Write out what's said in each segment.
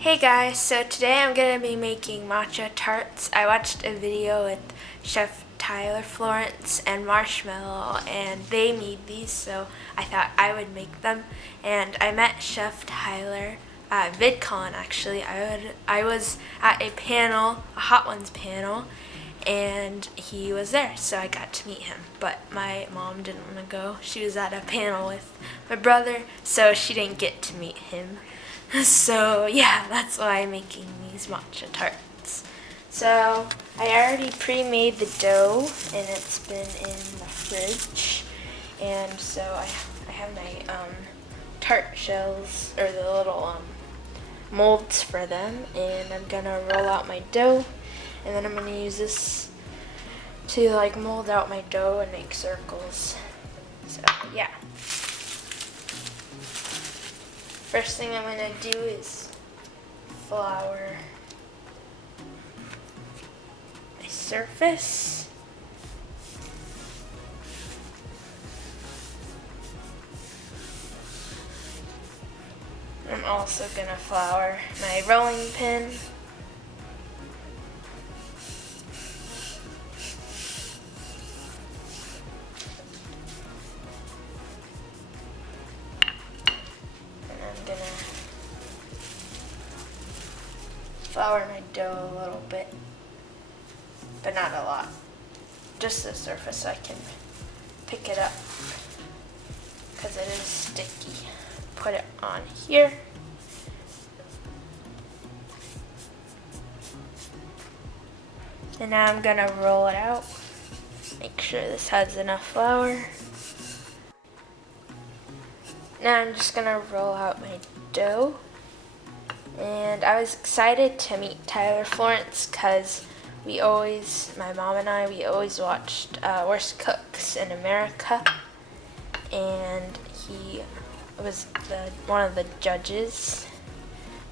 Hey guys, so today I'm going to be making matcha tarts. I watched a video with Chef Tyler, Florence, and Marshmello, and they made these, so I thought I would make them. And I met Chef Tyler at VidCon actually. I was at a panel, a Hot Ones panel, and he was there, so I got to meet him. But my mom didn't want to go. She was at a panel with my brother, so she didn't get to meet him. So yeah, that's why I'm making these matcha tarts. So I already pre-made the dough and it's been in the fridge. And so I have my tart shells, or the little molds for them, and I'm gonna roll out my dough, and then I'm gonna use this to like mold out my dough and make circles. So yeah. First thing I'm going to do is flour my surface. I'm also going to flour my rolling pin. I'm gonna flour my dough a little bit, but not a lot. Just the surface so I can pick it up because it is sticky. Put it on here. And now I'm gonna roll it out. Make sure this has enough flour. Now I'm just gonna roll out my dough. And I was excited to meet Tyler Florence because my mom and I, we always watched Worst Cooks in America. And he was one of the judges.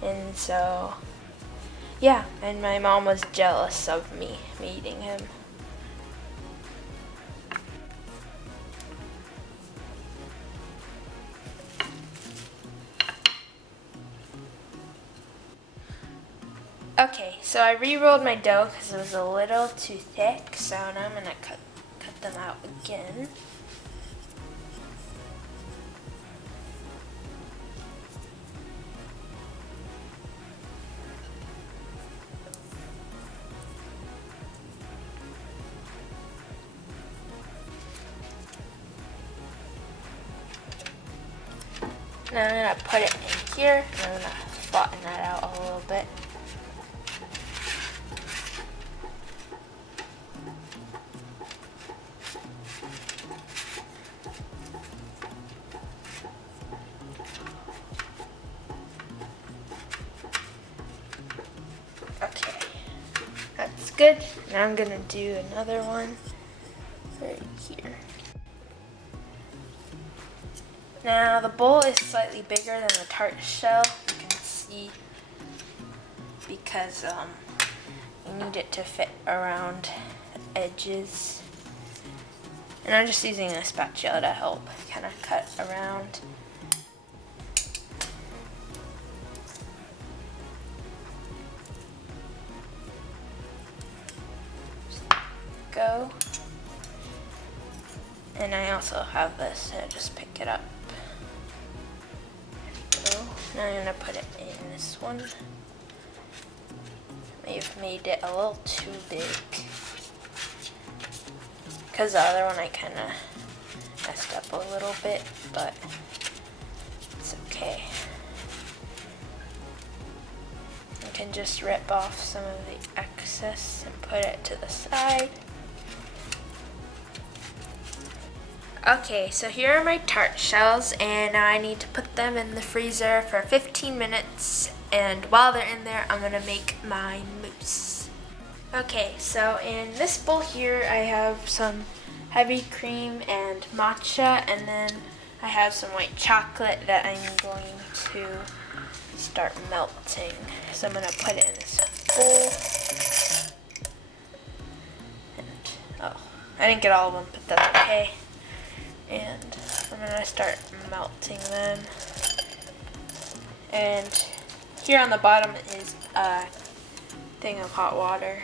And so, yeah, and my mom was jealous of me meeting him. Okay, so I re-rolled my dough because it was a little too thick, so now I'm going to cut them out again. Now I'm going to put it in here, and I'm going to flatten that out a little bit. Okay, that's good. Now I'm going to do another one right here. Now the bowl is slightly bigger than the tart shell, you can see, because you need it to fit around the edges. And I'm just using a spatula to help kind of cut around. Go. And I also have this, so just pick it up. There we go. Now I'm going to put it in this one. May have made it a little too big, because the other one I kind of messed up a little bit, but it's okay. You can just rip off some of the excess and put it to the side. Okay, so here are my tart shells, and now I need to put them in the freezer for 15 minutes, and while they're in there, I'm gonna make my mousse. Okay, so in this bowl here, I have some heavy cream and matcha, and then I have some white chocolate that I'm going to start melting. So I'm gonna put it in this bowl. And, I didn't get all of them, but that's okay. And I'm gonna start melting them. And Here on the bottom is a thing of hot water.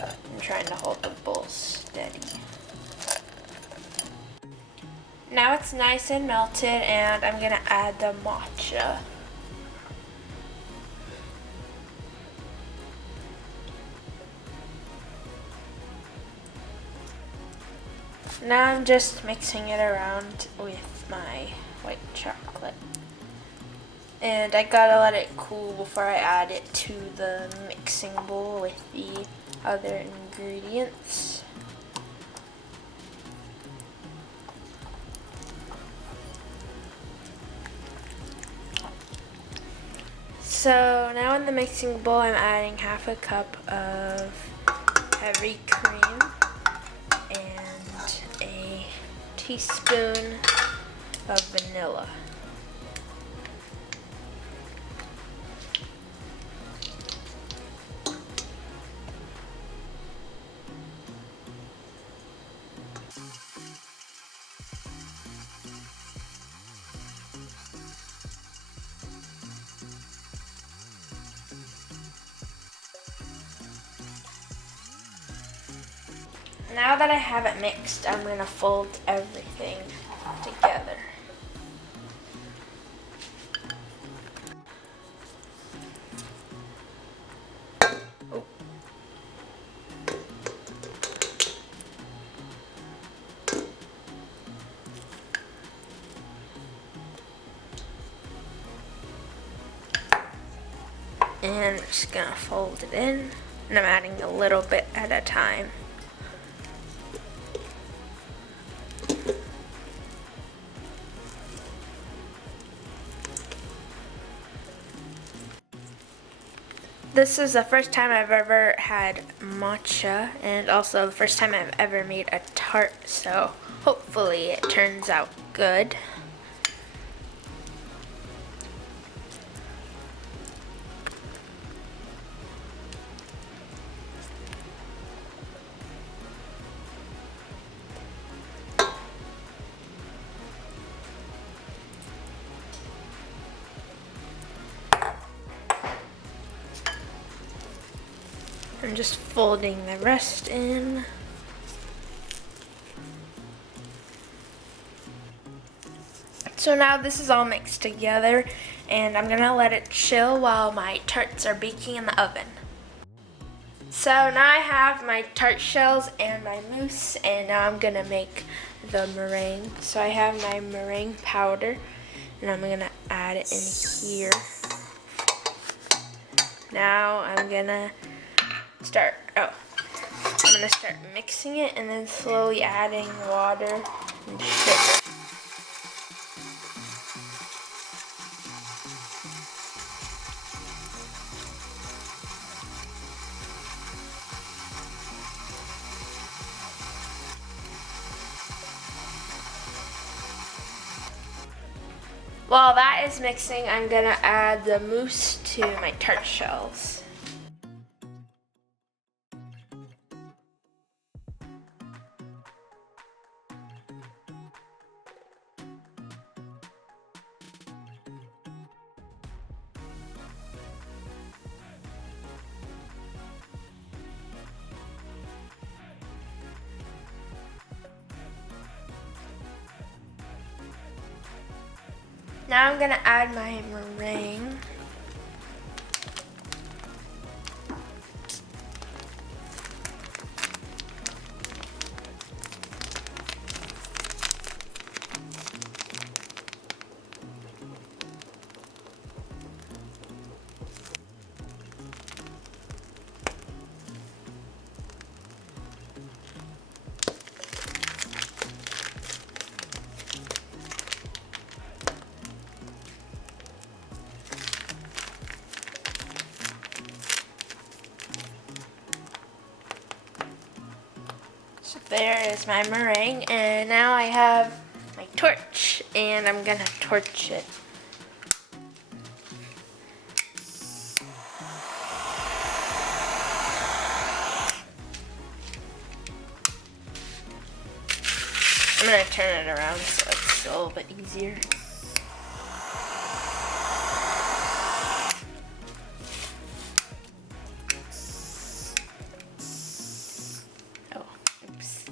I'm trying to hold the bowl steady. Now it's nice and melted, and I'm gonna add the matcha. Now I'm just mixing it around with my white chocolate. And I gotta let it cool before I add it to the mixing bowl with the other ingredients. So now in the mixing bowl, I'm adding half a cup of heavy cream and a teaspoon of vanilla. Now that I have it mixed, I'm going to fold everything together. Oh. And I'm just going to fold it in, and I'm adding a little bit at a time. This is the first time I've ever had matcha, and also the first time I've ever made a tart, so hopefully it turns out good. I'm just folding the rest in. So now this is all mixed together, and I'm gonna let it chill while my tarts are baking in the oven. So now I have my tart shells and my mousse, and now I'm gonna make the meringue. So I have my meringue powder, and I'm gonna add it in here. Now I'm gonna start mixing it and then slowly adding water and sugar. While that is mixing, I'm gonna add the mousse to my tart shells. Now I'm gonna add my meringue. So there is my meringue, and now I have my torch, and I'm gonna torch it. I'm gonna turn it around so it's makes it a little bit easier. Oh, oops.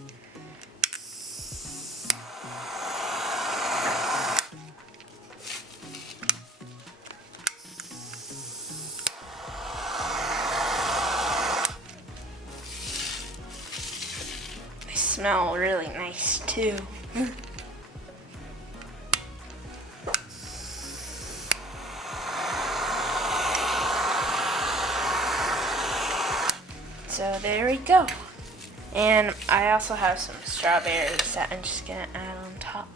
They smell really nice too. So there we go. And I also have some strawberries that I'm just gonna add on top.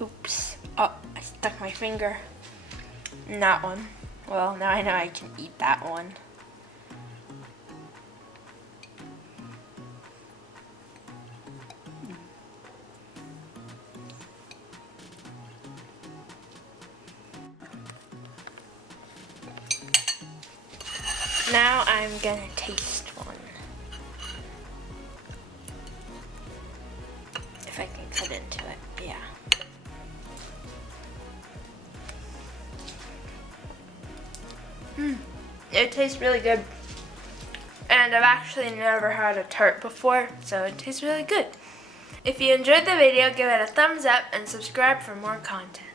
Oops. Oh, I stuck my finger in that one. Well, now I know I can eat that one. Now I'm gonna taste one. If I can cut into it, yeah. It tastes really good. And I've actually never had a tart before, so it tastes really good. If you enjoyed the video, give it a thumbs up and subscribe for more content.